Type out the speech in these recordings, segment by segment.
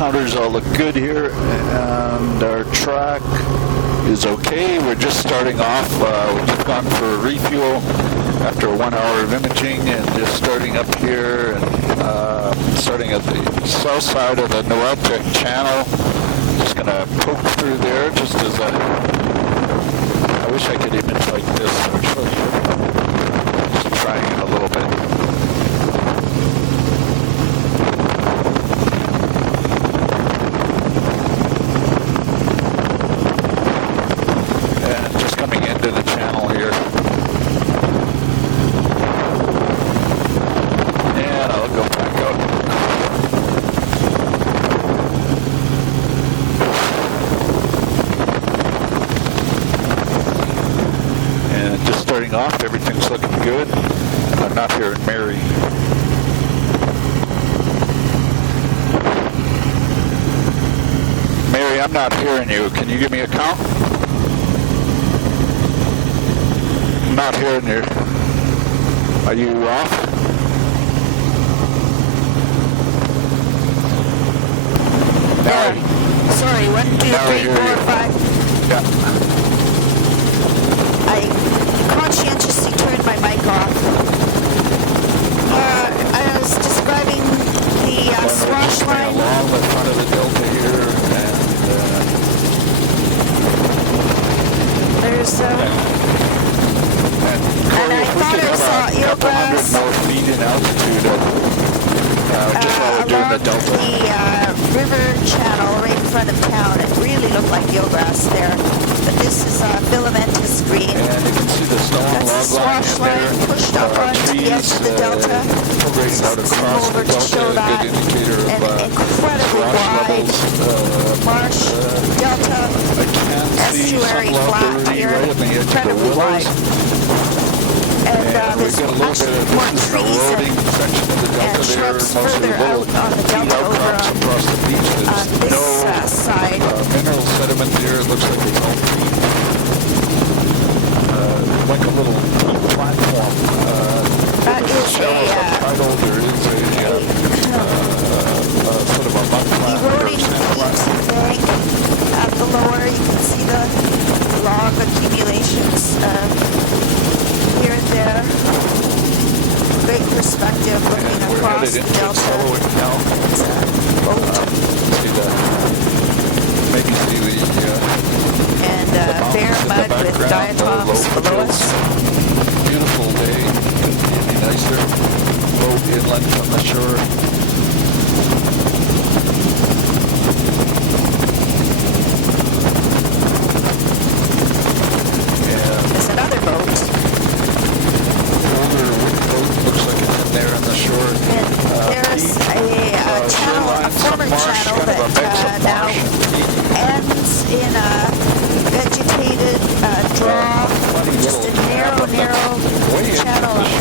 counters all look good here, and our track is okay. We're just starting off. We've just gone for a refuel after 1 hour of imaging, and just starting up here, and starting at the south side of the nw12 channel. Just going to poke through there just as I wish I could image like this, actually. Just trying it a little bit. Off, everything's looking good. I'm not hearing Mary. Mary, I'm not hearing you. Can you give me a count? I'm not hearing you. Are you off? Sorry, 1, 2, 3, 4, 5. Yeah. I conscientiously turned my mic off. I was describing the swash line. Along the front of the delta here, and there's Corey, and I thought I saw eelgrass more feet in altitude. Just while we're doing the delta. The river channel right in front of town. It really looked like eelgrass there. But this is filamentous green. And you can see the stone That's log a swash line pushed up onto the edge of the delta. Right out across over the to show delta, that. a good indicator An of incredibly wide marsh delta estuary flat here. Incredibly wide. And there's actually more trees and shrubs further out on the delta over on this side. Mineral sediment there, it looks like it's all like a little platform. That is tidal, there is a sort of a mud flat. Eroding peaks bank at the lower. You can see the log accumulations here and there. Great perspective looking across the delta. It's a boat. Maybe see the and bare mud with diatoms below us. Beautiful day. Couldn't be any nicer. Road inland from the shore. There's another boat. Older wooden boat, looks like it's in there on the shore. And there's a channel, a former channel that now ends in a vegetated draw, just a narrow channel in the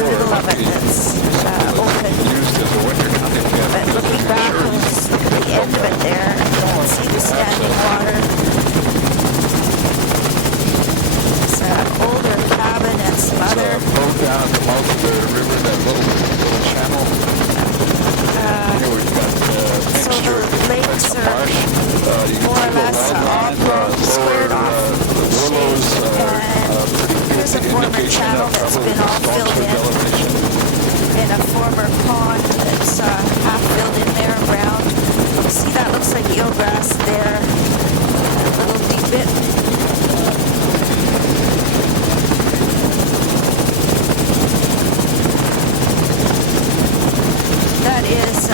middle of it that's open. But looking back, look at the end of it there, you can see the standing water. It's an older cabin and some other. Boat down at the mouth of the river, that little channel. Here we've got so the lakes are more or less oblong, squared off shape, and here's a former channel that's been all filled in a former pond that's half filled in there around. See, that looks like eelgrass there, a little deep bit. That is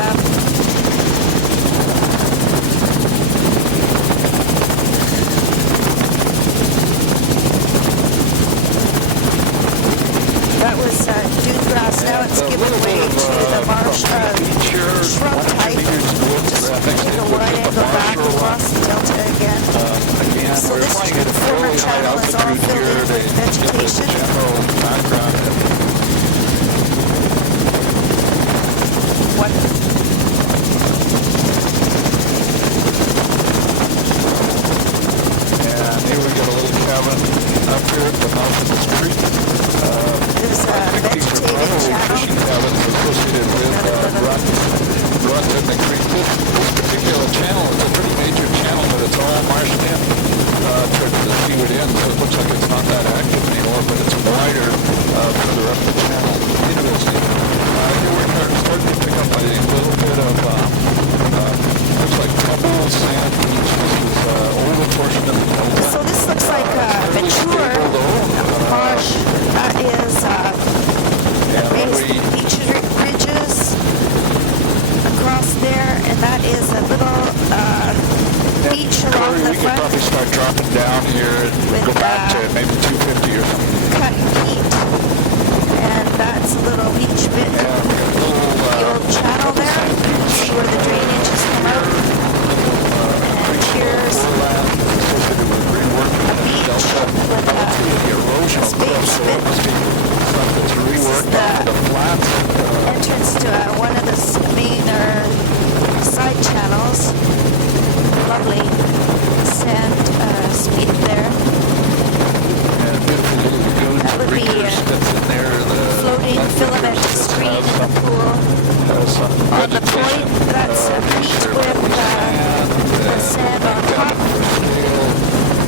that was dune grass. Now it's given way to the marsh shrub type. Just take a wide angle back across the delta again. So this former channel is all filled in with vegetation. What? And here we got a little cabin up here at the mouth of this creek. There's a vegetated channel. Fishing cabins associated with runs in the creek. This particular channel up the channel. Interesting. Here we're starting to pick up a little bit of, looks like pebble sand beach. This is older portion of the delta. So this looks like mature marsh. That is raised beach ridges across there, and that is a little beach along the we could front. probably start dropping down here and go back to maybe 250 or something. Cut heat, and that's a little beach bit. The old channel there. See where the drainage has come out. And here's a beach with a space bit. This is the entrance to one of the main side channels. Lovely sand speed there. That would be floating filament screen in the pool. On the point, that's a beach with the sand on top.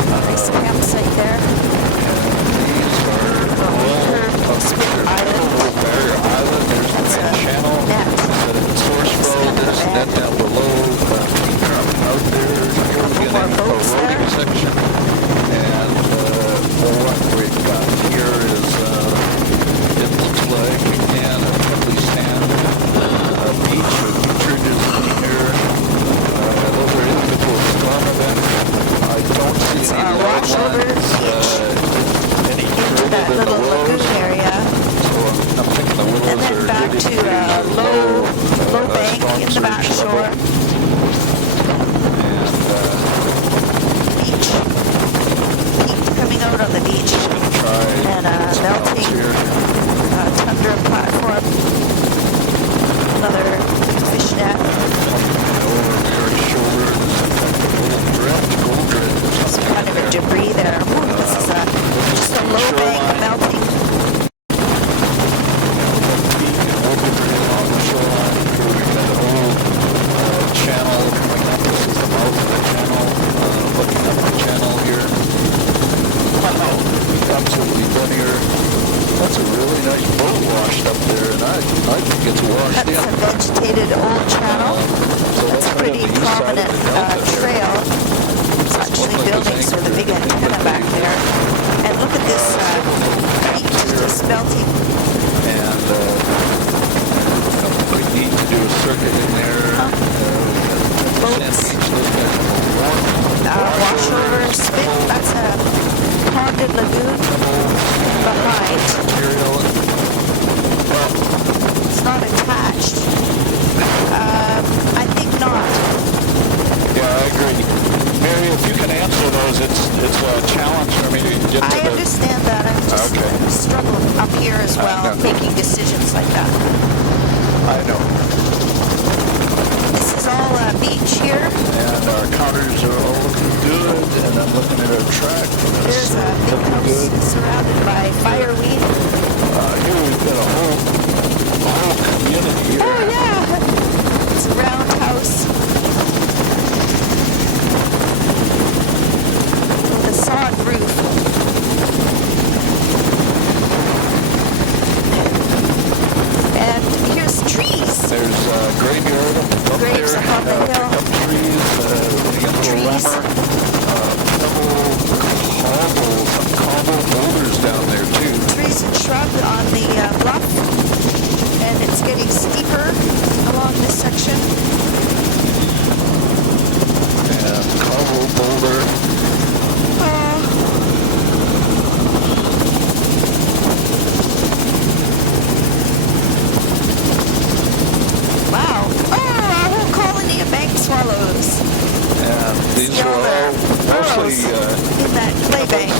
Nice campsite there. Curved spit island. That's a net. There's a net down below. Out there, you're getting a loading section. And what we've got here is, it looks like, again, a pebbly sand beach with beach ridges in here. Those are individual storm events. I don't see any washover any into that little lagoon area. So I'm thinking the willows and then back to low bank in the back shore. Beach. Heat coming out on the beach. And melting tundra platform. Another fish net. Just kind of a debris there. Ooh, this is just a low bank melting. That's a really nice boat washed up there, and I think it's washed in. That's a vegetated old channel. That's a pretty prominent trail. It's actually building sort of a big antenna back there. And look at this beach just melting. And we need to do a circuit in there. Boats. Washover spit. That's a ponded lagoon behind. It's not attached. I think not. Yeah, I agree. Mary, if you can answer those, it's a challenge for me to get to I understand that. I'm just struggling up here as well, making decisions like that. I know. This is all beach here. And our counters are all looking good, and I'm looking at our track. There's a big house surrounded by fireweed. Here we've got a whole community here. Oh yeah, it's a roundhouse with a sod roof. And here's trees. There's graveyard up Graves there. up on the hill. Trees. Cobble boulders down there too. Trees and shrub on the bluff, and it's getting steeper along this section. And cobble boulder. Wow. Oh, a whole colony of bank swallows. And these are all mostly in that clay bank.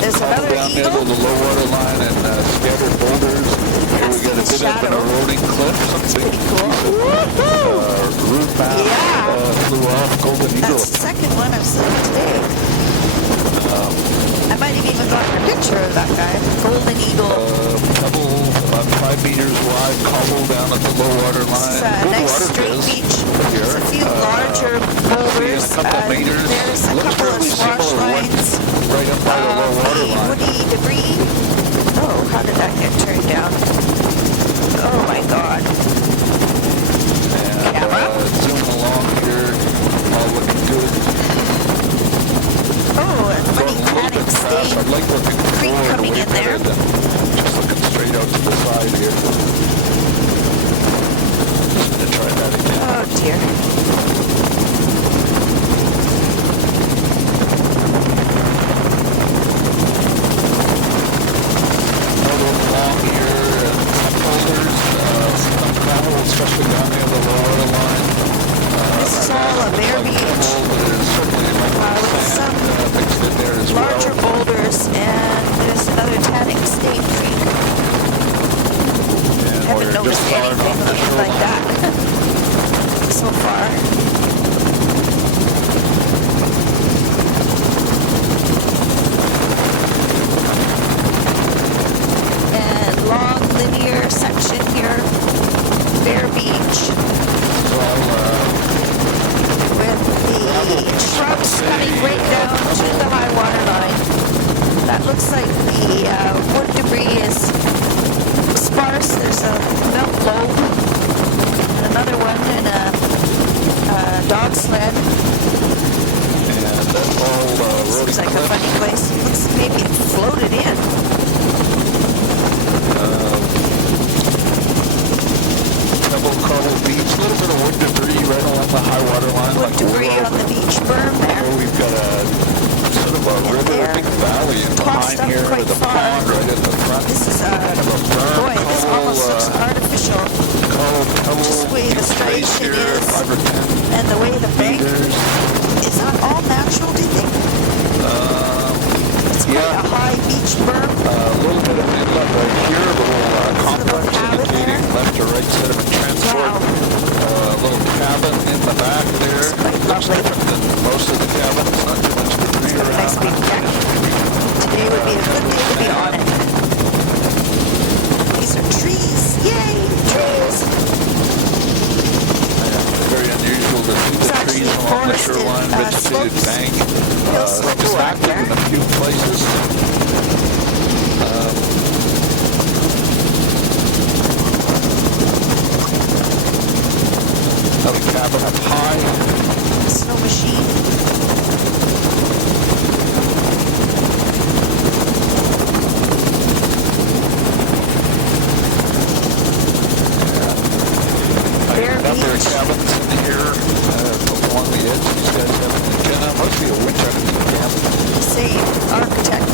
There's another down near eagle. the low water line and scattered boulders. Here we got a bit of an eroding cliff. Something pretty cool. Root map flew off. Golden eagle. That's the second one I've seen today. I might have even gotten a picture of that guy. Golden eagle. Pebble about 5 meters wide, cobble down at the low water line. It's a nice straight beach. There's a few larger boulders. There's a couple of swash lines. Right up by the low water line. Woody debris. Oh, Oh, how did that get turned down? Oh my god. And Camera? zooming along here, all looking good. Oh, and funny Going a little panic bit fast. stain. I'd like looking Creek forward coming way in there. better than just looking straight out to the side here. Just gonna try that again. Oh dear. Along here, some boulders, some gravel, especially down near the low water line. This is all a bare beach. With some mixed in there as larger well. boulders, and there's another tanning stain creek. And Haven't we're noticed just starting anything off the like that so far. And long linear section here, bare beach, with the shrubs coming right down to the high water line. That looks like the wood debris is sparse. There's a milk load, another one, and a dog sled. And that's all Seems like a funny place. Looks maybe it floated in. Double coral beach, a little bit of wood debris right along the high water line. Wood debris on the beach berm there. We've got a sort of a river, a big valley in Tossed behind up here quite with a far. pond right in the front. This is Kind of a berm, boy, this almost looks artificial. coral Just the way the trace striation here, is, 5 or 10 and the way the bank meters. is that all natural, do you think? It's quite Yeah. a high beach berm. A little bit of inlet right here, a little complex cabin indicating there. left to right sediment transport. Wow. Little cabin in the back there. quite Looks lovely. different than most of the cabins. Not too much debris Got a around. nice big deck. Today would be a good day to be on it. These are trees. Yay, trees! Very unusual to see It's the actually trees along the forested, shoreline, vegetated slopes. bank. Hill slopes Still back active there. in a few places. Another cabin up high. Snow machine. Bare Number of beach. cabins in here along the edge. These guys have an antenna. Must be a winch underneath cabin. Same architect.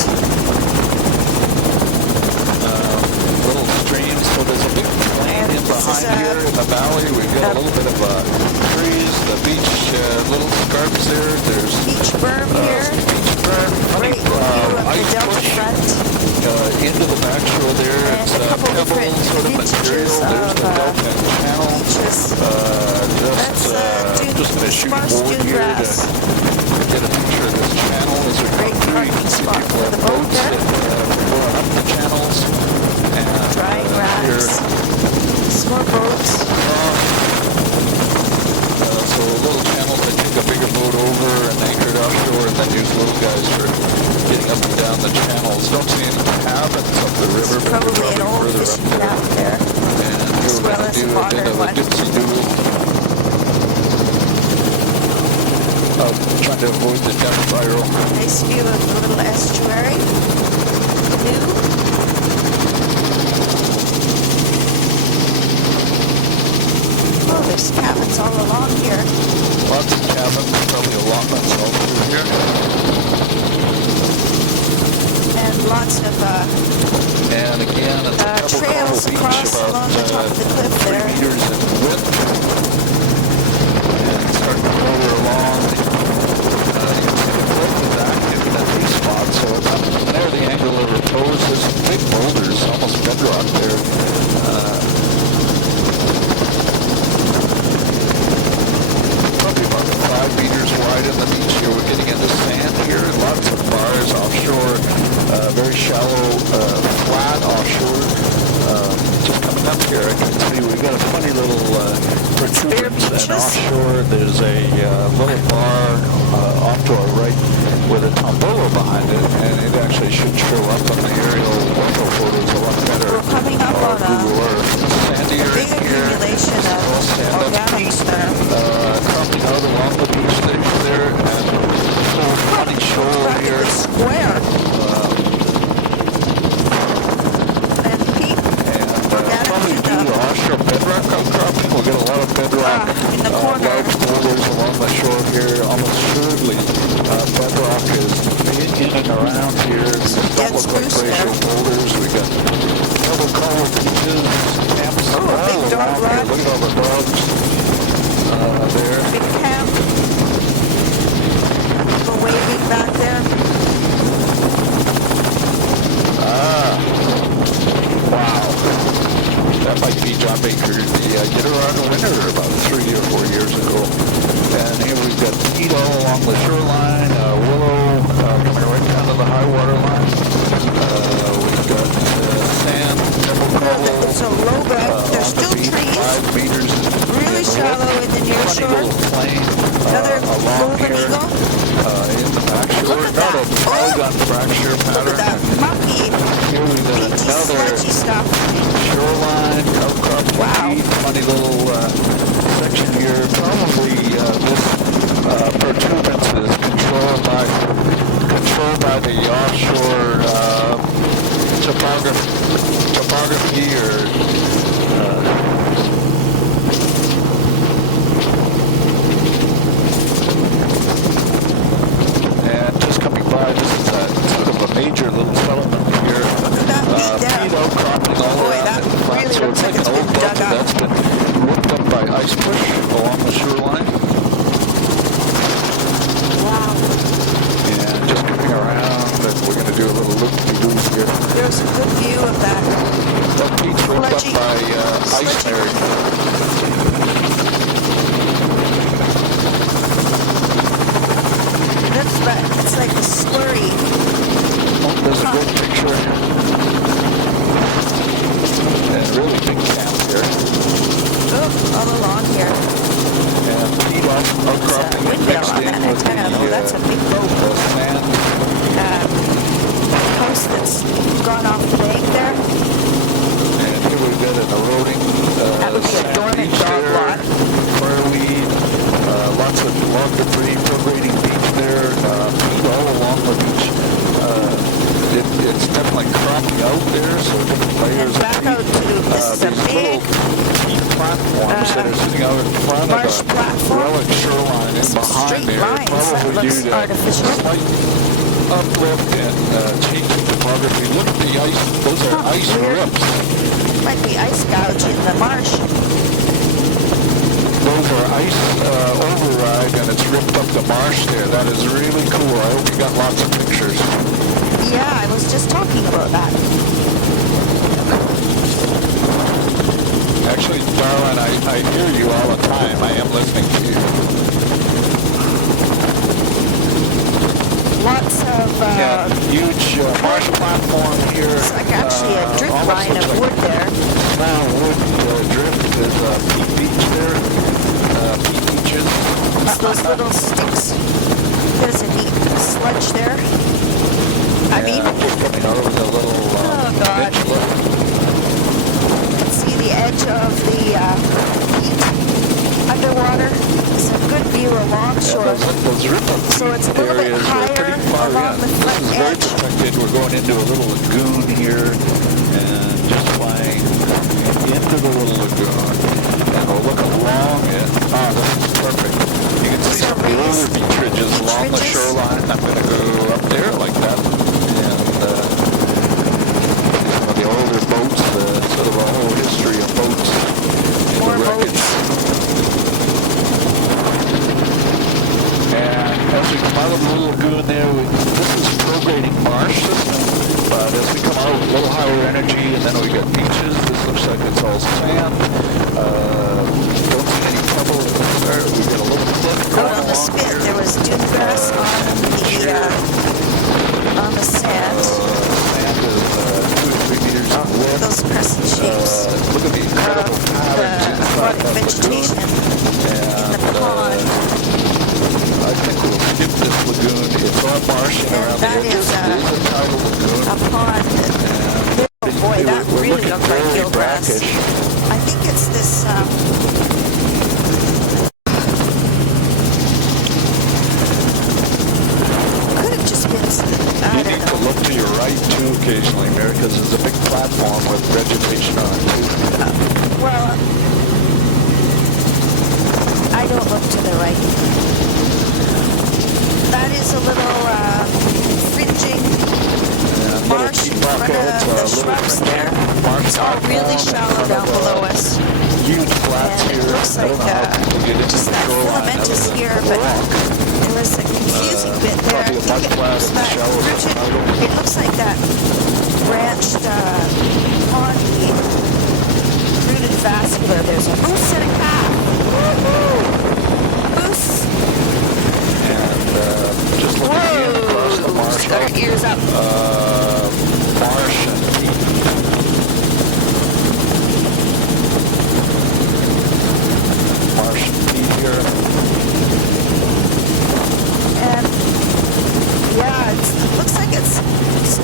Little streams. So there's a big plain And in this is behind here in the valley. We've got a little bit of trees, the beach, little scarps there. There's Beach berm here. beach berm, funny Great view of the ice Delta push front. into the back shore there. And It's a couple pebble different sort of vintages material. There's the of, Delta channel. Beaches. Just That's just going to shoot sparse forward dune here grass. to get a picture of this channel as we Great come through. You parking can see spot people for have the boat boats there. that are going up the channels. And Drying here, racks. Some more boats. so little channels that take a bigger boat over and anchor it offshore and then use little guys for getting up and down the channels. Don't see any cabins up the river, but they're Probably an old further fishing up there. craft there. And here As we're well going as to a do a bit modern of a one. dipsy-doodle. Trying to avoid the death spiral. Nice view of the little estuary. New. Oh, there's cabins all along here. Lots of cabins, probably a lot less all through here. And lots of And again, it's a double trails coral beach, across about along the top of the cliff 3 there. meters in width. And starting to lower along. You can see the cliff is active in a few spots, so it's up there, the angle of repose. There's some big boulders, almost bedrock there. Probably about 5 meters wide in the beach here. We're getting into sand here and lots of bars offshore. Very shallow, flat offshore. Just coming up here, I can see we got a funny little protrusions, and offshore there's a little bar off to our right with a tombolo behind it, and it actually should show up on the aerial local photos a lot better. We're coming up on Google Earth. a big accumulation of organics there. Cropping out along the beach there, and so funny shoal here. Square. And Pete, probably due to offshore bedrock outcropping, we'll get a lot of bedrock in the corner. large boulders along the shore here. Almost surely bedrock is in and around here. Double glacial boulders. We got double collar beaches, camps all around here. Look at all the dogs there. Big camp. The waving back there. Wow. That might be John Baker, the Yitarado winner about 3 or 4 years ago. And here we've got peat all along the shoreline, willow coming right down to the high water line. We've got sand, double collar. It's a low bank. There's still trees. 5 meters. Really shallow in the near shore. Another golden eagle. In the back shore. Look at that. Not a polygon fracture pattern. Look at that mucky, Here we've got peachy, another sludgy stuff. shoreline, outcrop, Wow. funny little section here. Probably this protuberance is controlled by the offshore topography or and just coming by, this is sort of a major little settlement here. Look at that beat there. Peat outcropping all Boy, around that it. really So looks like an it's old been dug delta up. that's been ripped up by ice push along the shoreline. Wow. And just coming around, and we're going to do a little loop-de-loop here. There's a good view of that. That peat's ripped up by ice berry. It's like a slurry. Oh, there's a good picture. And really big camp here. Oh, all along here. And peat outcropping There's a windmill on that antenna, though. That's a big boat. Sand. House that's gone off the bank there. And here we've got an eroding That would be a dormant dog lot. Fireweed, lots of log debris, perforating beach there, peat all along the beach. It's definitely cropping out there, so different layers And back out to, this is a these big little peat platforms that are sitting out in front of marsh the platform. relic shoreline and Some behind straight there, lines that probably looks due to artificial. slight uplift and changing topography. Look at the ice; those are ice weird. rips. Might be ice gouge in the marsh. Those are ice override, and it's ripped up the marsh there. That is really cool. I hope you got lots of pictures. Yeah, I was just talking about that. Actually, darling, I hear you all the time. I am listening to you. Lots of, huge marsh platform here. it's like actually a drift line of wood there. Now wood drift. There's a peat beach there. Peat beaches. It's those little sticks. There's a neat sludge there. I mean, just coming out of the little oh God. peninsula. See the edge of the peat underwater. It's a good view along shore. Those rip-up So it's a little bit areas are higher pretty far along in. the This front is very edge. protected. We're going into a little lagoon here and just flying into the little lagoon. And we'll look along it. Oh, this is perfect. You can see some of the older beach ridges along the shoreline. I'm going to go up there like that. And some of the older boats, sort of a whole history of boats in More the wreckage. boats. And as we come out of the little lagoon there, this is prograding marsh system, but as we come out, a little higher energy, and then we got beaches. This looks like it's all sand. Don't see any trouble there. We got a little cliff Out going on the along spit, here. there was dune grass on the sand. Sand is 2 to 3 meters in width. Those crescent shapes. Look at the incredible pattern aquatic vegetation in the pond. I think we'll skip this lagoon. It's all marshy around the that edges. is It is a tidal lagoon. a pond. Oh boy, that We're really looking looked like very eelgrass. brackish. I think it's this. Could have just been. I You don't need to know. look to your right too occasionally, Mary, because there's a big platform with vegetation on it too. Well, I don't look to the right. That is a little fringing marsh in front of the shrubs there. It's all really shallow down below us. Huge flats And here. it looks I like don't know how people get into just the that shoreline filamentous other than here, the but rock. there was a confusing bit there. I Probably a think mud flat it's in the that shallows of rooted, tidal. it looks like that branched pondweed, rooted vascular. There's a moose and a calf. Woohoo! Moose. And just looking in across the marsh, Got our ears up. marsh and peat. Marsh and peat here. And yeah, it looks like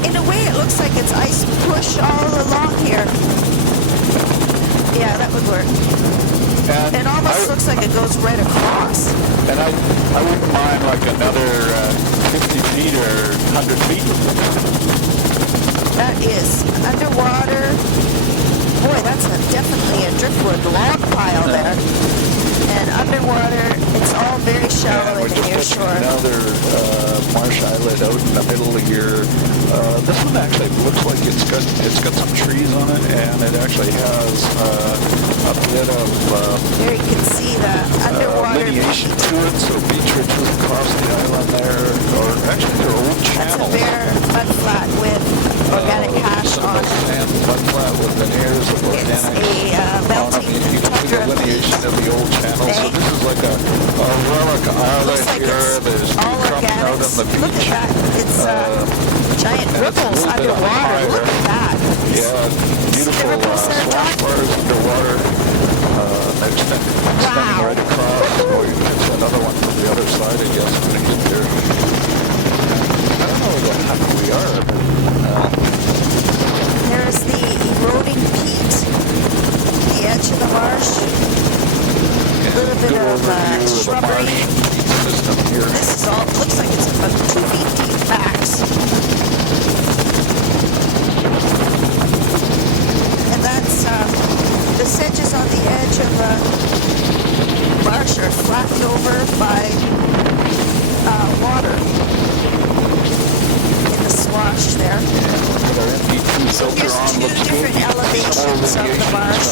in a way, it looks like it's ice push all along here. Yeah, that would work. And It almost looks like it goes right across. And I wouldn't mind like another 50 feet or 100 feet. That is underwater. Boy, that's definitely a driftwood log pile there. And underwater, it's all very shallow in the near shore. Another marsh islet out in the middle here. This one actually looks like it's got some trees on it, and it actually has a bit of There you can see the underwater lineation peat. to it. So beach ridges across the island there, or actually they're old That's a channels. bare mud flat with organic hash on it. And mud flat with veneers of It's organic. a melting You can see the tundra lineation of the old channel. So bank. this is like a relic islet Looks like here. it's There's all crumbing out on organics. the Look beach. at that. It's giant and it's a ripples little bit underwater. higher. Look at that. Yeah, beautiful ripples there, splash John? bars underwater. Extending Wow. right across. Or you can catch another one from the other side, I guess, when you get there. I don't know where the heck we are, but There's the eroding peat, the edge of the marsh. A little bit of shrubbery. System here. This is all, looks like it's about 2 feet deep max. And that's, the sedges on the edge of the marsh are flattened over by water in the swash there. With our MP2 So filter here's on, two looks different good. elevations of the marsh.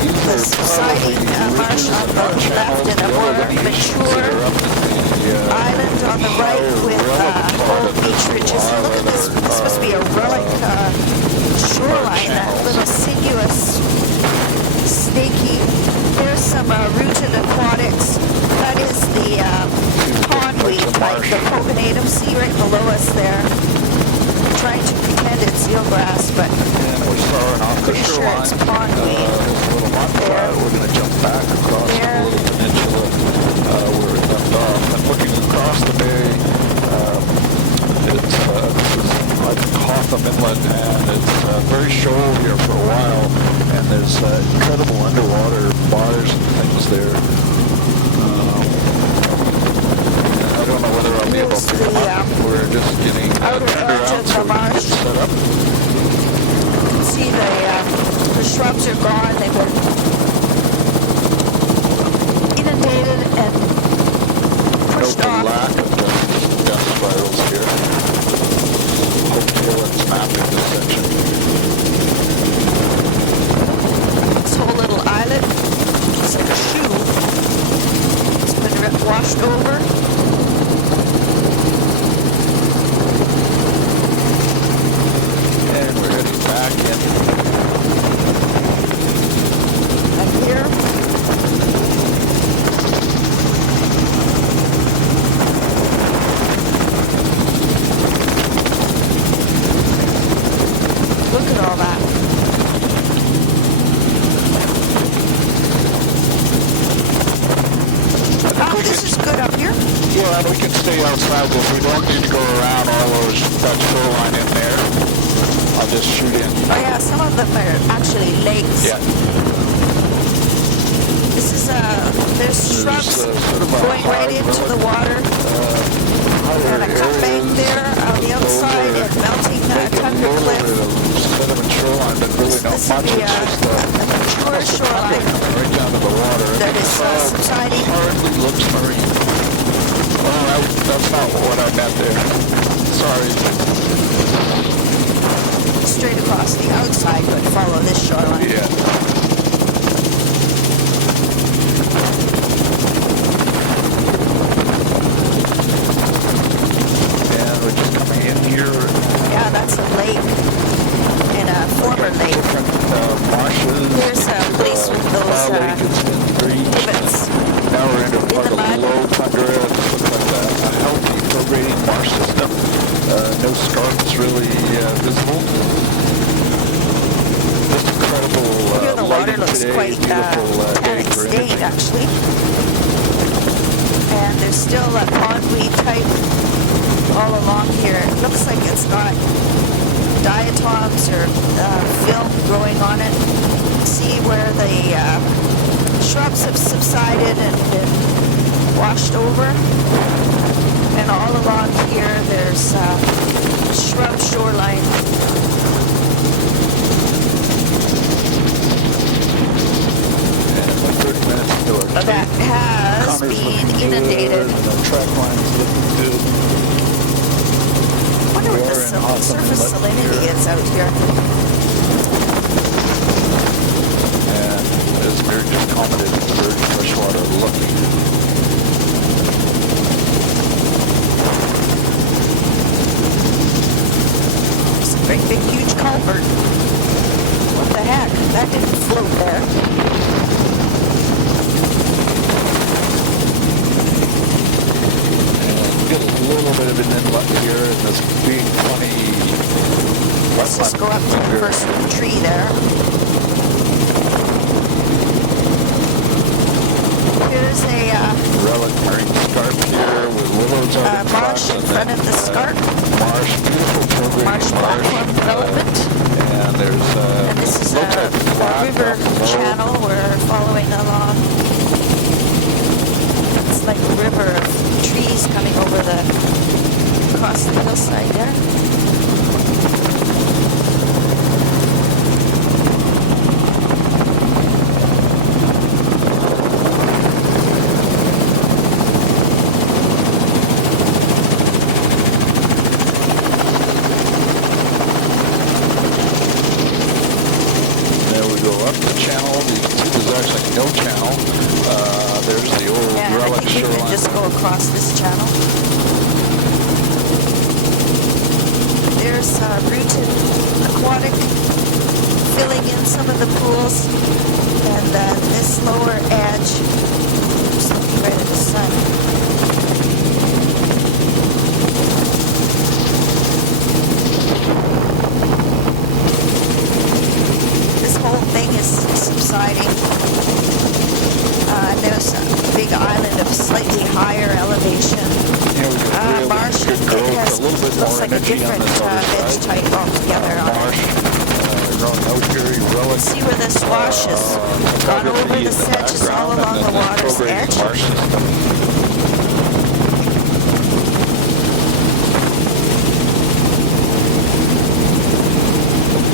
These The are subsiding probably marsh on the ridges left and a the more elevations that mature are up in the, island on the right with old beach ridges. And look at this, this must be a relic shoreline, that little sinuous, snaky. There's some rooted aquatics. That is the pondweed, like the pogonatum. See right below us there. Trying to pretend it's eelgrass, but and we saw an off the pretty sure shoreline. it's pondweed. This little mud flat. We're going to jump back across There. the little peninsula where it left off. And looking across the bay, this is like Hotham Inlet, and it's very shoal here for a while. And there's incredible underwater bars and things there. I don't know whether I'll be able to pick them up. We're just getting outer turned edge around of so the we can get marsh. set up. You can see the shrubs are gone. They've been inundated and pushed Note the off. lack of death spirals here. Hopefully it's mapping this section. This whole little islet looks like a shoe. It's been washed over. And we're heading back in. We can stay outside, but we don't need to go around all that shoreline in there. I'll just shoot in. Oh yeah, some of them are actually lakes. Yeah. This is there's shrubs sort of going right into the water. And a cut bank there on the outside and melting Tundra Cliff. Sediment shoreline, but really not This much. would be It's just a mature shoreline right down to the water. that is subsiding. Hardly looks marine. Oh, that's not what I meant there. Sorry. Straight across the outside, but follow this shoreline. Yeah. And we're just coming in here. Yeah, that's a lake. And a former lake. Different marshes. There's a place with those divots. Now we're into part the of mud. low tundra. Looks like a healthy probating marsh system. No scarps really visible. Just incredible Here the water lighting looks today. quite Beautiful day tannic for stained, imaging. actually. And there's still a pondweed type all along here. It looks like it's got diatoms or film growing on it. See where the shrubs have subsided and been washed over. And all along here there's shrub shoreline. And about 30 minutes to our That has Connor's been looking good, inundated. and the track line is looking good. I wonder We what are the in awesome surface inlet salinity here. is out here. And as Mary just commented, it's very freshwater looking. It's a great big huge culvert. What the heck? That didn't float there. And get a little bit of an inlet here in this big funny Let's just go up to the first tree there. Here's a relic marine scarp here with willows out in marsh in front of the scarp. Marsh, beautiful program Marsh platform development. And there's And this is a river channel we're following along. It's like a river of trees coming over across the hillside there. There we go up the channel. You can see there's actually no channel. There's the old Yeah, I relic think we shoreline. can just go across this channel. There's rooted aquatic filling in some of the pools, and this lower edge, just looking right at the sun. This whole thing is subsiding. There's a big island of slightly higher elevation. Yeah, we got really Marsh, good it growth, has, a little bit looks more like a energy on different this other veg side. type altogether on it. Marsh, growing out here, relic. See where this wash has gone over topography the in sedges all background, along and the then water's probating edge. marsh system.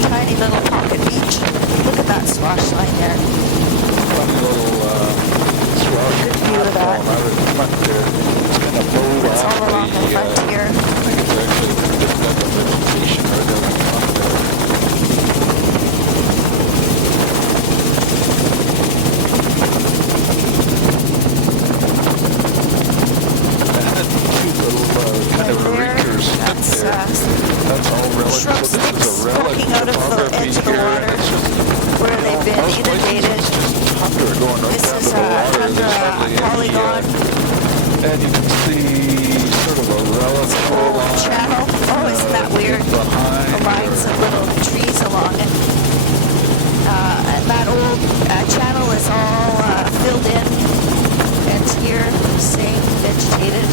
Tiny little pocket beach. Look at that swash line there. Funny little swash Good view of that. out in front there. It's kind of bowed It's off all along the frontier. I think it's actually just got the vegetation right out in front there. And two little kind of Right there, reachers that's there. That's all relic. shrub So this is sticks a relic poking out of the topography edge of the here, water and it's just, where they've been most places inundated. it's just tundra going right This down is to the water. tundra There's hardly any, polygon. and you can see sort of a relic shoreline. Channel. Oh, isn't that weird? Behind The lines of little trees along it. And that old channel is all filled in, and here, same vegetated.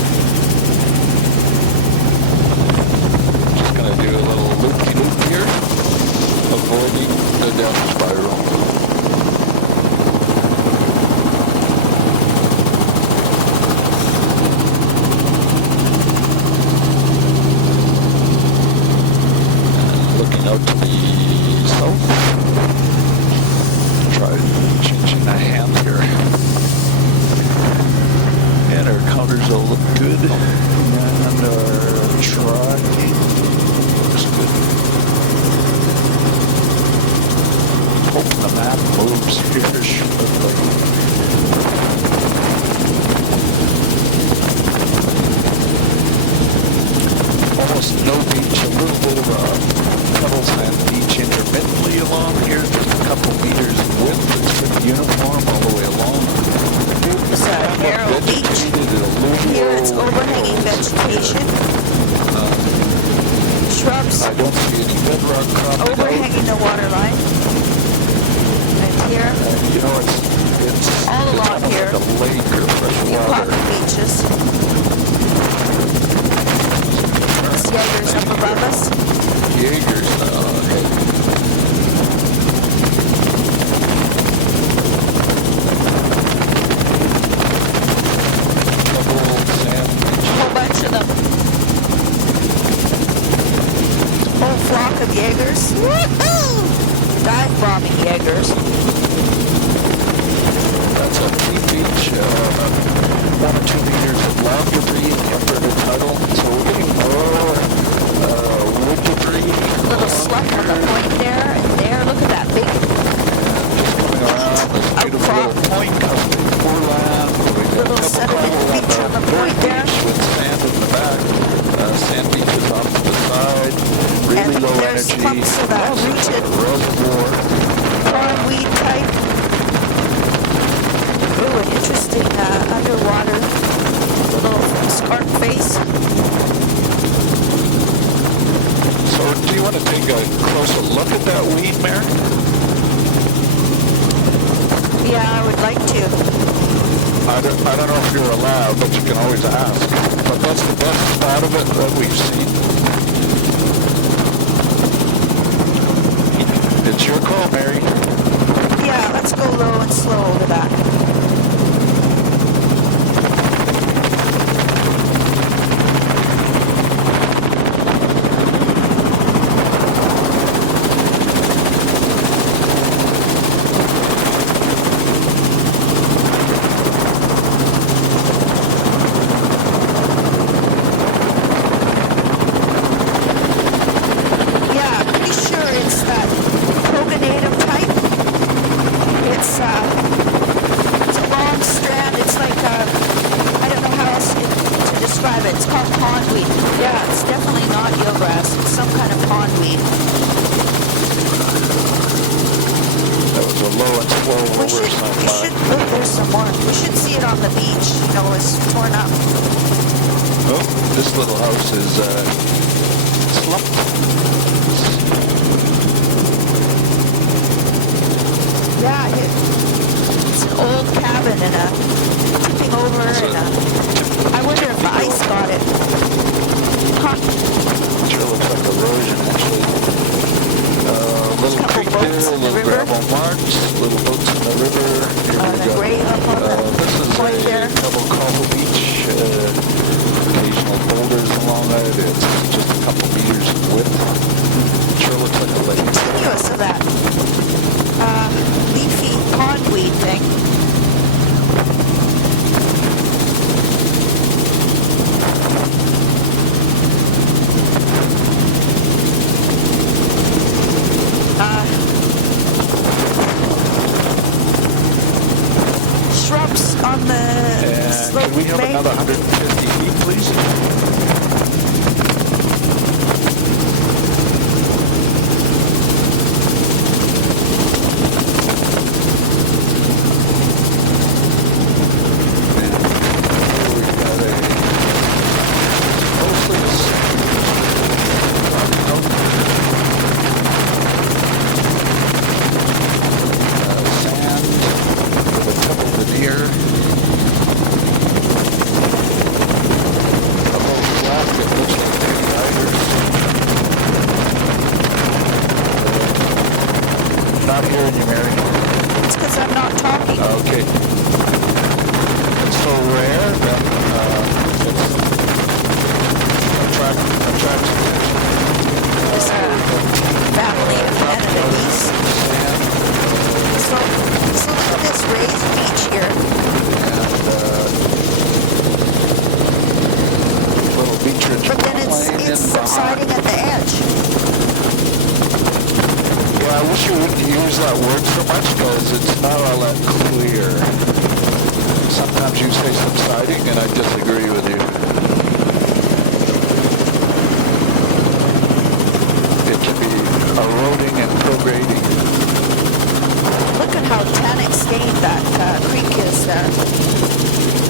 shrubs here, almost no beach, a little bit of a pebble sand beach intermittently along here, just a couple meters in width. It's pretty uniform all the way along. It's a narrow beach. Here it's overhanging vegetation. Shrubs. I don't see any bedrock cropping overhanging the water line. And here. You know, it's all along here. Like a lake or fresh water. Beaches. Jaegers up above us. Jaegers, okay. Whole bunch of them. Whole flock of Jaegers. Woohoo! Dive bombing Jaegers. That's a deep beach. 1 or 2 meters of lava debris in the upper tidal. So we're getting more wood debris. A little slump on the point there and there. Look at that big just coming around this beautiful little point coming to foreland. Little sediment beach on the point there. With sand in the back. Sand beaches off to the side. Really and low there's energy. clumps of that rooted reservoir. cornweed type. Ooh, an interesting underwater little scarp face. So do you want to take a closer look at that weed, Mary? Yeah, I would like to. I don't know if you're allowed, but you can always ask. But that's the best spot of it that we've seen. It's your call, Mary. Yeah, let's go low and slow over that. It's called pondweed. Yeah, it's definitely not eelgrass. It's some kind of pondweed. That was a low and slow We should, look, there's some more. We should see it on the beach. You know, it's torn up. Oh, this little house is slumped. Yeah, it's an old cabin and tipping over I wonder if the ice got it. Huh. Sure looks like erosion, actually. Little creek there, little gravel marks, little boats in the river. Here we go. Grave up on This is point there. Double Cobble Beach. Occasional boulders along it. It's just a couple meters in width. Sure looks like a lake. Continuous of that leafy pondweed thing. Shrubs on the slope. Can we have another 150 feet, please? Not hearing you, Mary. It's because I'm not talking. Okay. It's so rare that it's attracts attention. There's a family of Canada geese. So look at this raised beach here. And little beach ridge. But then it's subsiding at the edge. I wish you wouldn't use that word so much because it's it's not all that clear. Sometimes you say subsiding, and I disagree with you. It can be eroding and prograding. Look at how tannic stained that creek is there.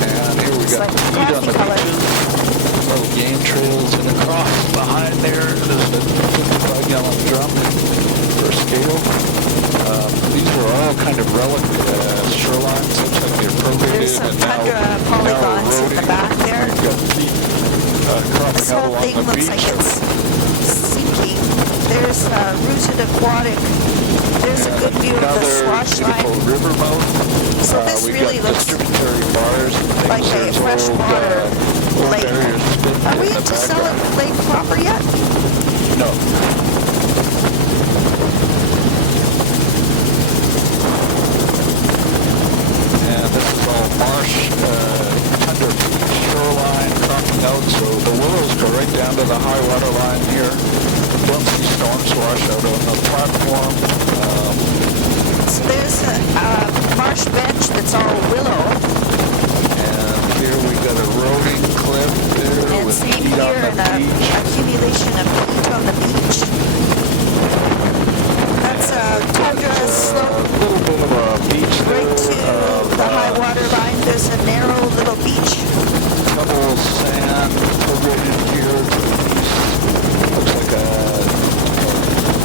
And here we It's got like the feet on the coffee beaches, little game trails, and across behind there, there's the 55-gallon drum for scale. These are all kind of relic shorelines. Looks like they're prograded. There's some and tundra polygons in the back there. We've got feet cropping This out whole along thing the looks beach. like it's sinking. There's rooted aquatic. There's a good view of the swash beautiful line. river mouth. So this We've really got looks distributary bars and things. like a There's freshwater old lake. barriers split Are in we the into background. Selleck Lake proper yet? No. And this is all marsh, tundra shoreline cropping out, so the willows go right down to the high water line here. Don't see storm swash out on the platform. So there's a marsh bench that's all willow. And here we got a eroding cliff there And with same peat here, on and the beach. accumulation of peat on the beach. That's a tundra A slope little bit of a beach there. right to the high water line. There's a narrow little beach. Double sand prograded here to the east. Looks like a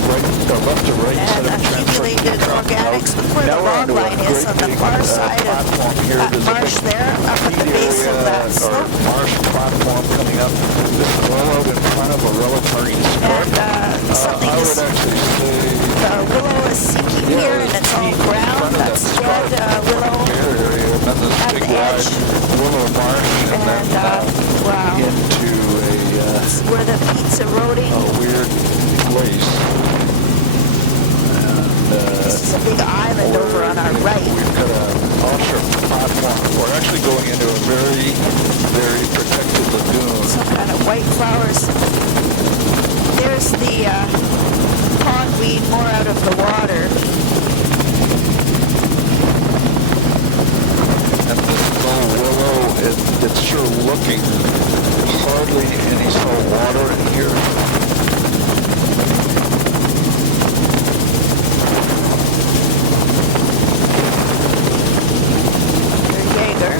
right or left to right And set of accumulated organics. Look where the log line is on the far side of that marsh there, up at the base of that slope. Marsh platform coming up. This is all out in front of a relic marine spot. And something I is, would actually say the willow is sinking here, and it's all brown. That's dead willow. area, and then this at big the wide edge. willow marsh, and And then wow, into it's where the peat's eroding. a weird place. And This is a big island over on our right. we've got an offshore platform. We're actually going into a very, very protected lagoon. Some kind of white flowers. There's the pondweed more out of the water. And this low willow, it's sure looking hardly any salt water in here. Jaeger.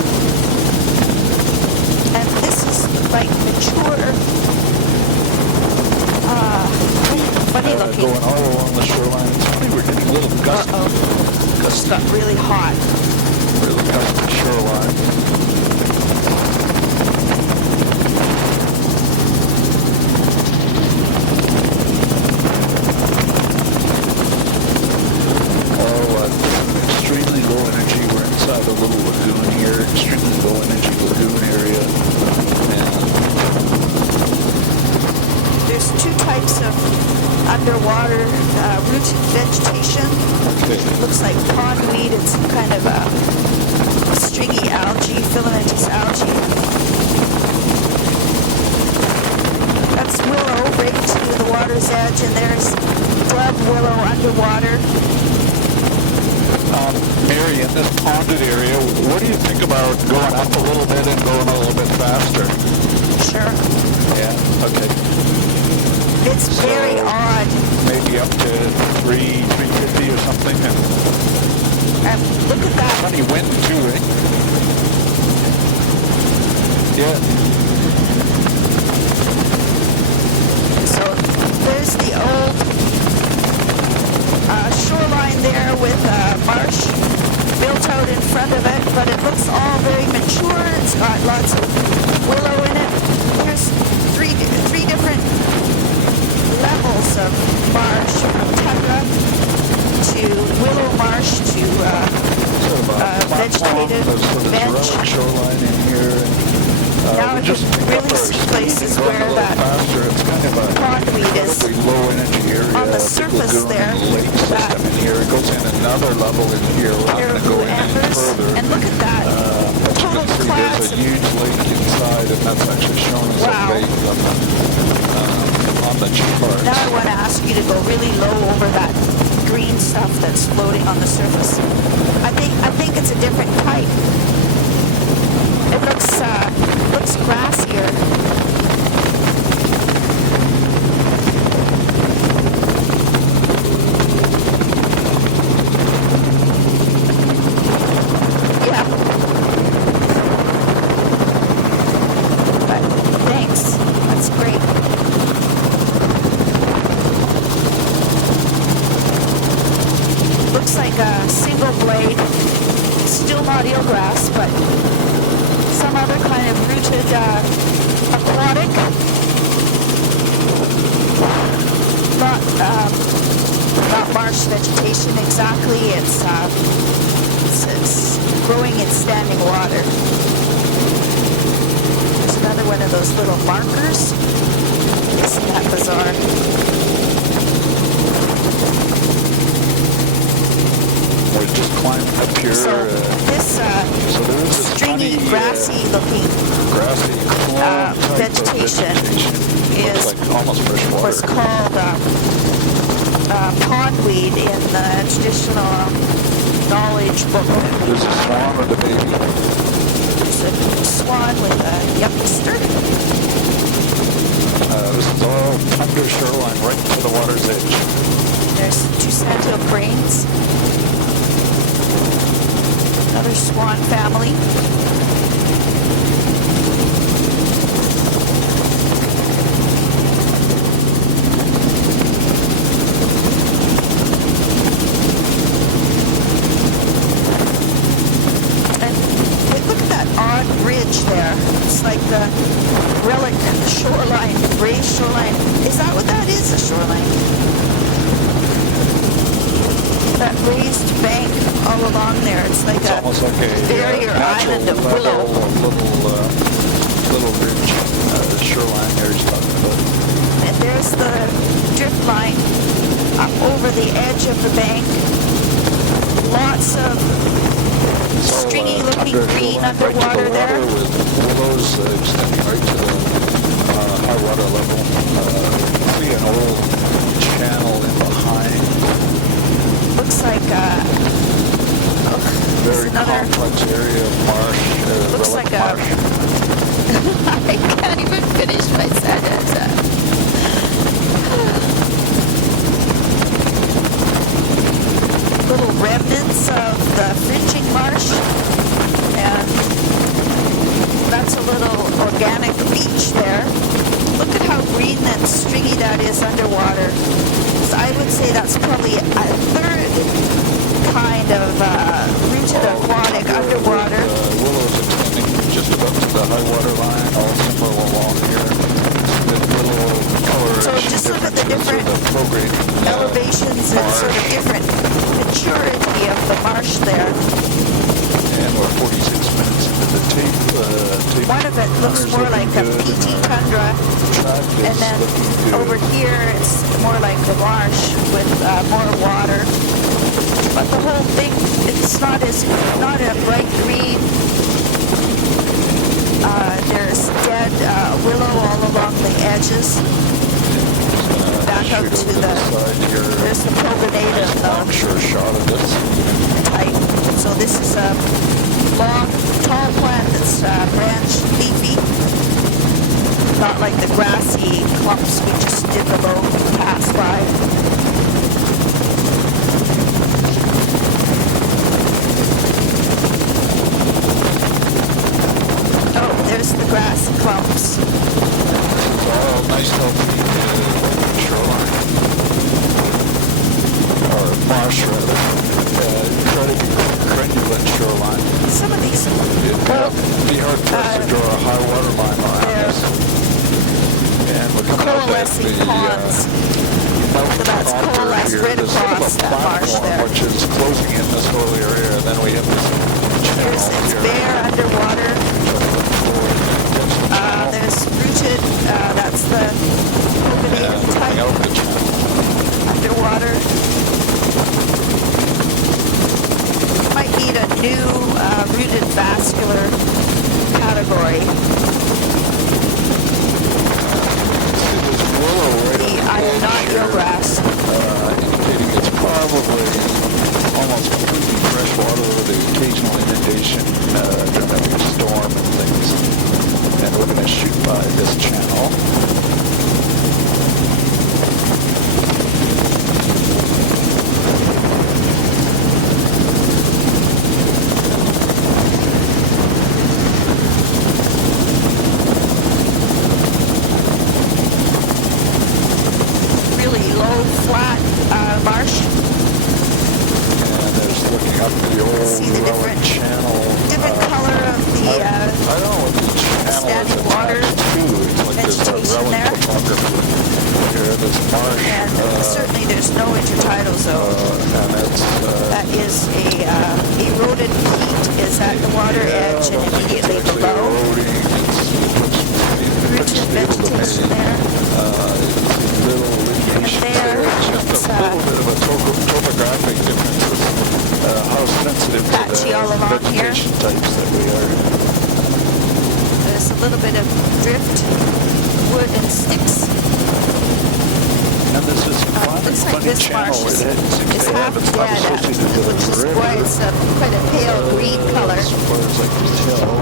And this is like mature, funny looking. Going all along the shoreline. It's funny, we're getting little gusts. It's got really hot. Really gusty shoreline. Extremely low energy. We're inside a little lagoon here. Extremely low energy lagoon area. And There's two types of underwater rooted vegetation. okay. Looks like pondweed and some kind of a stringy algae, filamentous algae. That's willow right to the water's edge, and there's club willow underwater. Mary, in this ponded area, what do you think about going up a little bit and going a little bit faster? Sure. Yeah, okay. It's very odd. Maybe up to 350 or something. And Look at that. funny wind too, eh? Yeah. So there's the old shoreline there with marsh built out in front of it, but it looks all very mature. It's got lots of willow in it. There's three different levels of marsh, from tundra to willow marsh to vegetated bench. Relic shoreline in here. Now we you just can picked up really our see speed places and going where a little that faster. It's kind of a pondweed is incredibly low energy area. on the big surface lagoon there. and lake That system in here. It goes in another level in here. We're not going to go caribou in any antlers. further. And look at that. As you Total can see, class there's a of- huge lake inside, and that's actually shown as Wow. a lake on the chart. Now I want to ask you to go really low over that green stuff that's floating on the surface. I think it's a different type. It looks grassier. Yeah. But thanks. That's great. Looks like a single blade. Still not eelgrass, but some other kind of rooted aquatic. Not marsh vegetation exactly. It's growing in standing water. There's another one of those little markers. Isn't that bizarre? We're just climbing up here. So this stringy, grassy-looking vegetation is like almost fresh water. was called pondweed in the traditional knowledge book. There's a swan with a baby. There's a swan with a youngster. This is all under shoreline, right to the water's edge. There's two sandhill cranes. Another swan family. And look at that odd ridge there. It's like the relic shoreline, raised shoreline. Is that what that is, a shoreline? That raised bank all along there. It's like Almost like a barrier island of willow. Little ridge, shoreline there he's talking about. And there's the drift line up over the edge of the bank. Lots of stringy looking green underwater there. With willows extending right to the high water level. See an old channel in behind. Looks like Very another complex area of marsh. looks like marsh. I can't even finish my sentence. Little remnants of the fringing marsh, and that's a little organic beach there. Look at how green and stringy that is underwater. So I would say that's probably a third kind of rooted aquatic underwater. Willows extending just about to the high water line, all similar along here. Little coloration. So just look at the different elevations and sort of different maturity of the marsh there. And we're 46 minutes into the tape. One of it looks more like a peaty tundra, and then over here it's more like the marsh with more water. But the whole thing, it's not a bright green. There's dead willow all along the edges. Back out to there's the pogonatum though. Sure shot of this. Type. So this is a long, tall plant that's branched, leafy. Not like the grassy clumps we just did below, pass by. Oh, there's the grassy clumps. It's all nice healthy shoreline. Or marsh rather. Incredibly crendulent shoreline. Some of these, It'd be hard for us to draw a high water line around this. And we're coming out at coalescing the ponds. So that's coalesced right across that marsh there. which is closing in this whole area, and then we have this channel It's here. bare underwater. There's rooted, that's the pogonatum type Out the channel. underwater. Might need a new rooted vascular category. See this willow right The on the edge not here, eelgrass. indicating its probably almost completely fresh water with the occasional inundation during a big storm and things. And we're going to shoot by this channel. Really low, flat marsh. And there's looking up the old See the relic channel. different color of the I don't know what the channel is standing water attached to. It's like this vegetation relic there. topography. Here, this marsh. And certainly there's no intertidal zone. And it's That is a eroded peat is at the water edge and immediately below. Roots and vegetation there. Little And there, just a little bit of a topographic differences. How sensitive patchy to all the along here. vegetation types that we are. There's a little bit of drift, wood and sticks. And this is Looks like this marsh is half it's not dead, associated with which is the why river. it's quite a pale green color. As far as I can tell,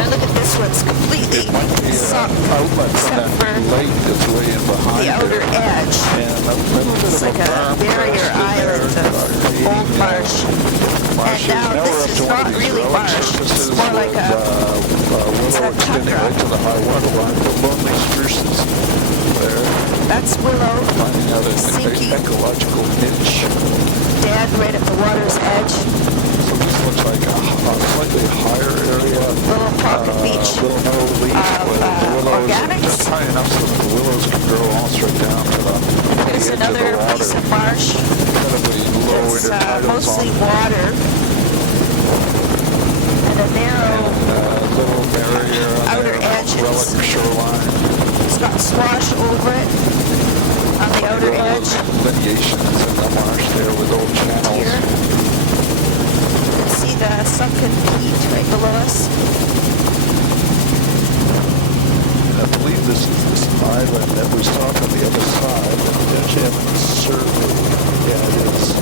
And look at this one's completely it might be sunk, an outlet from except that for lake that's way in behind the outer there. edge. And a little bit It's of like a berm barrier crest in island there, of old marsh. And now this is not really marsh. It's more like a willow extending right to the high water line. The lonely spruces there, that's willow, finding out an sinking ecological niche. dead right at the water's edge. So this looks like a slightly higher area. Little pocket beach Little no leaf of with willows organics. just high enough so that the willows can grow all straight down to the Here's edge another of the water. piece of marsh. Incredibly low It's intertidal mostly zone. water and a narrow Little barrier on outer there, edge. relic shoreline. It's got swash over it on the outer edge. Lineations in the marsh there with old channels. Here. You can see the sunken peat right below us. And I believe this is this island that we saw from the other side. And we actually haven't surveyed. Yeah, it is.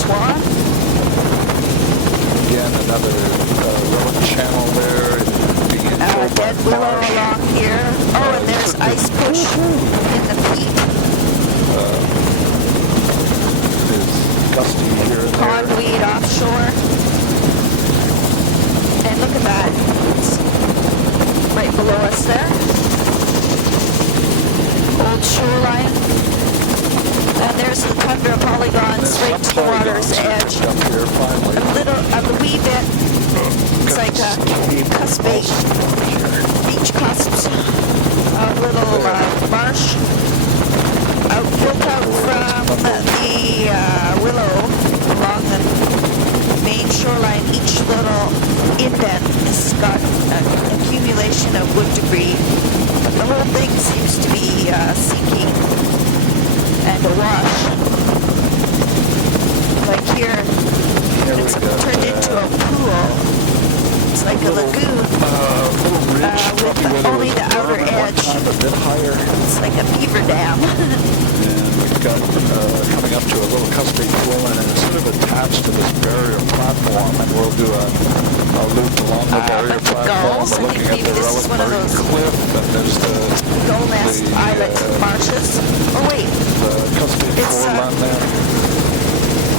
Swan. Again, another relic channel there. Being controlled by Dead willow marsh. along here. Oh, and there's ice push in the peat. There's gusty here and there. Pondweed offshore. And look at that. It's right below us there. Old shoreline. And there's the tundra polygons There's right to some the water's polygons edge. up here finally. A wee bit. It's like a cuspate, beach cusps of little marsh built out from the willow along the main shoreline. Each little indent has got an accumulation of wood debris, but the whole thing seems to be sinking and awash. Like here, it's turned into a pool. It's like a lagoon Little ridge, with only the outer edge. A bit higher. It's like a beaver dam. And we've got coming up to a little cuspate flow, and it's sort of attached to this barrier platform, and we'll do a loop along the barrier But the platform. gulls, I We're think looking at maybe the this is relic one of marine those cliff, and there's gull nest islet marshes. Oh wait, the cuspate It's, foreland there.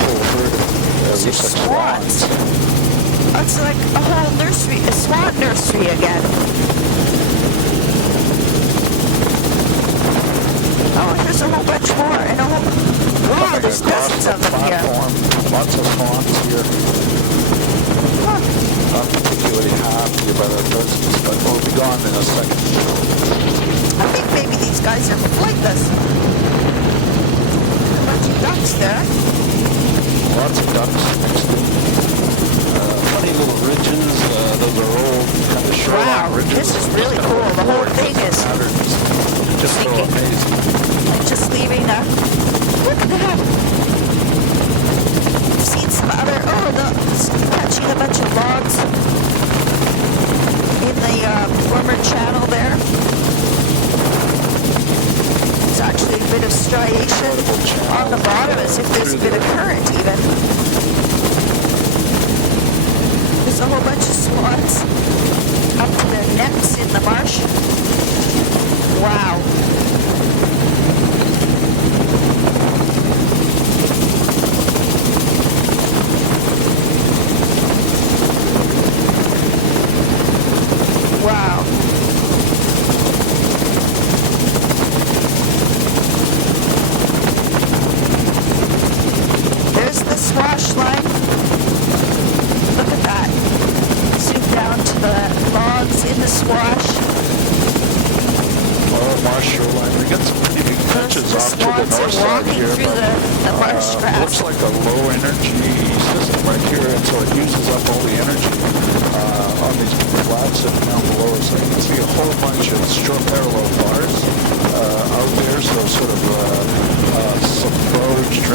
Whole herd of those are looks like swans. It's like a whole nursery, a swan nursery again. Oh, here's a whole bunch more, and a whole, wow, Coming there's across dozens the of them here. platform. Lots of swans here. Huh. Not particularly happy about our presence, but we'll be gone in a second. I think maybe these guys are flightless. A bunch of ducks there. Lots of ducks mixed in. Funny little ridges. Those are old kind of shoreline Wow, ridges. this is really cool. The whole thing is patterns. Just so sinking. amazing. Just leaving a... Look at that. I've seen some other... Oh, it's catching a bunch of logs in the former channel there. It's actually striation on the bottom as if there's a bit of current even. There's a whole bunch of swans up to their necks in the marsh. Wow. Wow. There's the swash line. Look at that. Zoom down to the logs in the swash. Oh, marsh shoreline. We got some pretty big patches off to the north side here. Through the marsh grass. Looks like a low energy system right here, and so it uses up all the energy on these flats and down below. So you can see a whole bunch of short parallel bars out there. So sort of submerged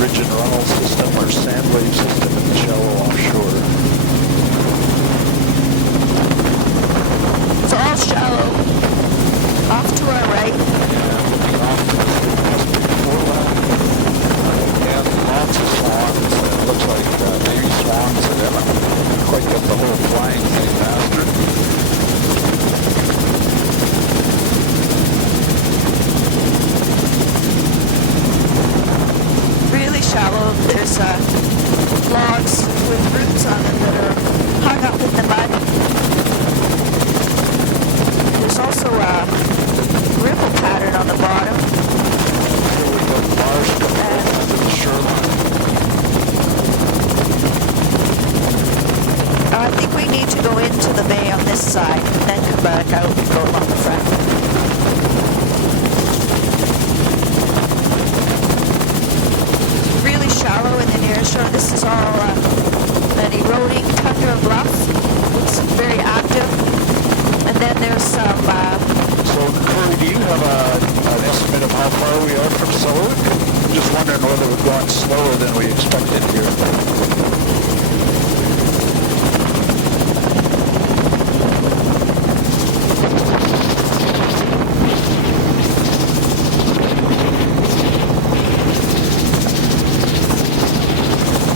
ridge and runnel system or sand wave system in the shallow offshore. It's all shallow. Off to our right. And looking off to the foreland. And lots of swans. It looks like maybe swans that haven't quite got the whole flying thing mastered. Really shallow. There's logs with roots on them that are hung up in the mud. There's also a ripple pattern on the bottom. Here we've got marsh coming into the shoreline. I think we need to go into the bay on this side and then come back out and go along the front. Really shallow in the near shore. This is all an eroding tundra bluff. It's very active. And then there's some... So, Corey, do you have an estimate of how far we are from Sellewick? I'm just wondering whether we're going slower than we expected here.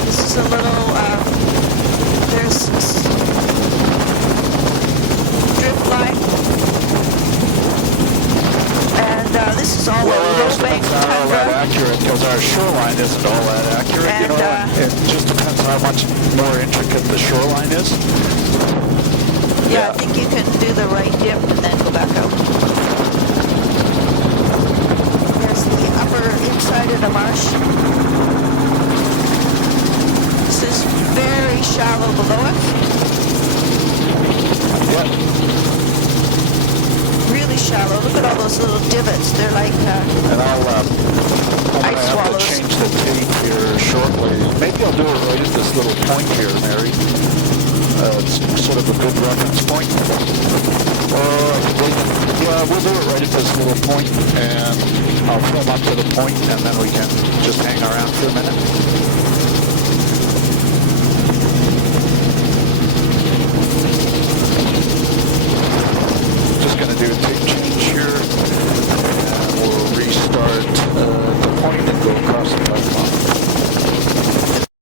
This is a little... there's this drip line. And this is all low bank It's not all that tundra. accurate because our shoreline isn't all that accurate. And, it just depends how much more intricate the shoreline is. Yeah, I think you can do the right dip and then go back out. There's the upper inside of the marsh. This is very shallow below it. Yep. Really shallow. Look at all those little divots. They're like And I'm ice going to have swallows. to change the tape here shortly. Maybe I'll do it right at this little point here, Mary. It's sort of a good reference point. Yeah, we'll do it right at this little point, and I'll film up to the point, and then we can just hang around for a minute.